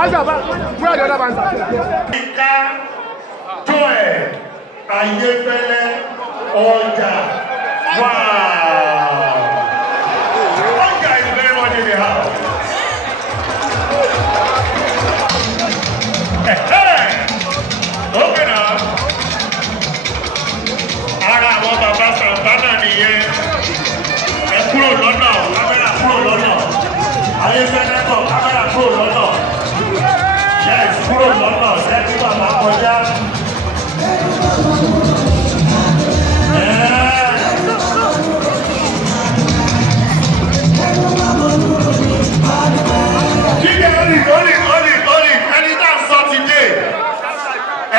Where the other bands are? Yinka Ayefele Oja. Wow. Oja is very much in the house. Okay now. Ara àwọn bàbá Santana nìyẹn. Ẹ kúrò lọ́nà, kámẹ́rà kúrò lọ́nà. Ayefele kọ̀, kámẹ́rà kúrò lọ́nà. Yes, kúrò lọ́nà, ṣẹ́kí bàbá kọjá. Kíkẹ́ olè, ẹni tá sọ ti dé.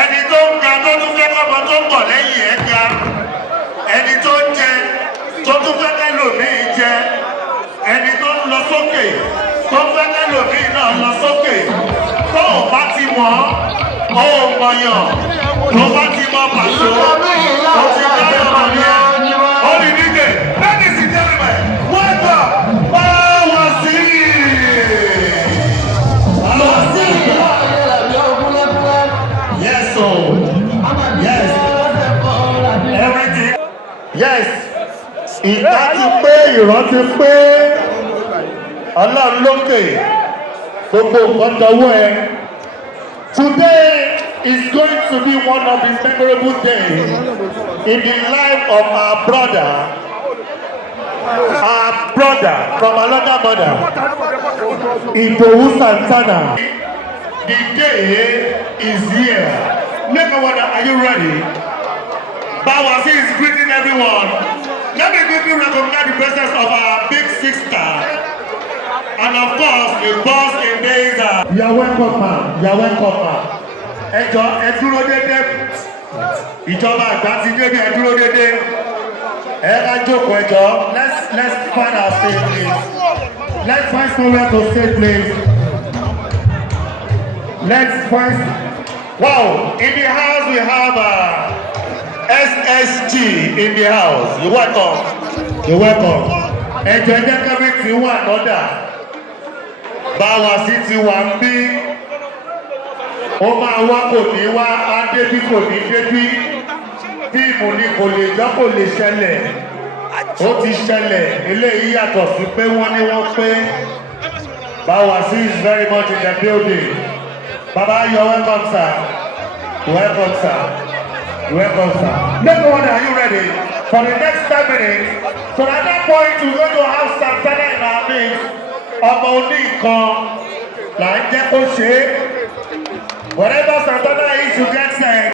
Ẹni tó ń ga tó tún fẹ́ kọ́mọ tó ń bọ̀ lẹ́yìn ẹ̀ ga. Ẹni tó ń jẹ tó tún fẹ́ kẹ́lòmíì jẹ. Ẹni tó ń lọ sókè tó fẹ́ kẹ́lòmíì náà lọ sókè. Tó o bá ti mọ̀ ọ́ mọ̀yàn, tó bá ti mọ̀ pàṣẹ, tó ti dáyọ̀ mọ̀ yẹn. Olè nígbè, ladies and gentlemen, welcome, power Yes, so. Yes. Everything. Yes. Ìdájú pé ìrántí pé Ọlọ́run lókè gbogbo nǹkan dọwọ́ ẹ. Today is going to be one of the memorable days in the life of our brother from another mother, Idowu Santana. The day is here. Make a wonder, are you ready? Bawasi is greeting everyone. Let me quickly recognize the presence of our big sister. And of course, the boss in days. You are welcome, ma'am. You are welcome, ma'am. Ẹ dúró dédé. Ìjọba àgbà ti débi ẹ dúró dédé. Ẹ ká jókòó ẹ jọ̀ọ́. Let's find our stage, please. Let's find somewhere to stay, please. Let's find. Wow! In the house we have SSG in the house. You're welcome. You're welcome. Ẹ jẹ́ kẹ́mi tí wà lọ́dà. Bawasi ti wà ń bí. Ó máa wá kò ní wá, á débí kò ní débí. Tíìmù ni kò lè jọ́ kò lè ṣẹlẹ̀. Ó ti ṣẹlẹ̀, eléyìí yàtọ̀ sí pé wọ́n ní wọ́n pé. Bawasi is very much in the building. Baba, you're welcome, sir. Welcome, sir. Welcome, sir. Number one, are you ready? For the next 10 minutes, so at that point, we're going to have Santana in our midst. Ọmọ Nkan, là ń jẹ́ kó ṣe é. Whatever Santana is, you get said.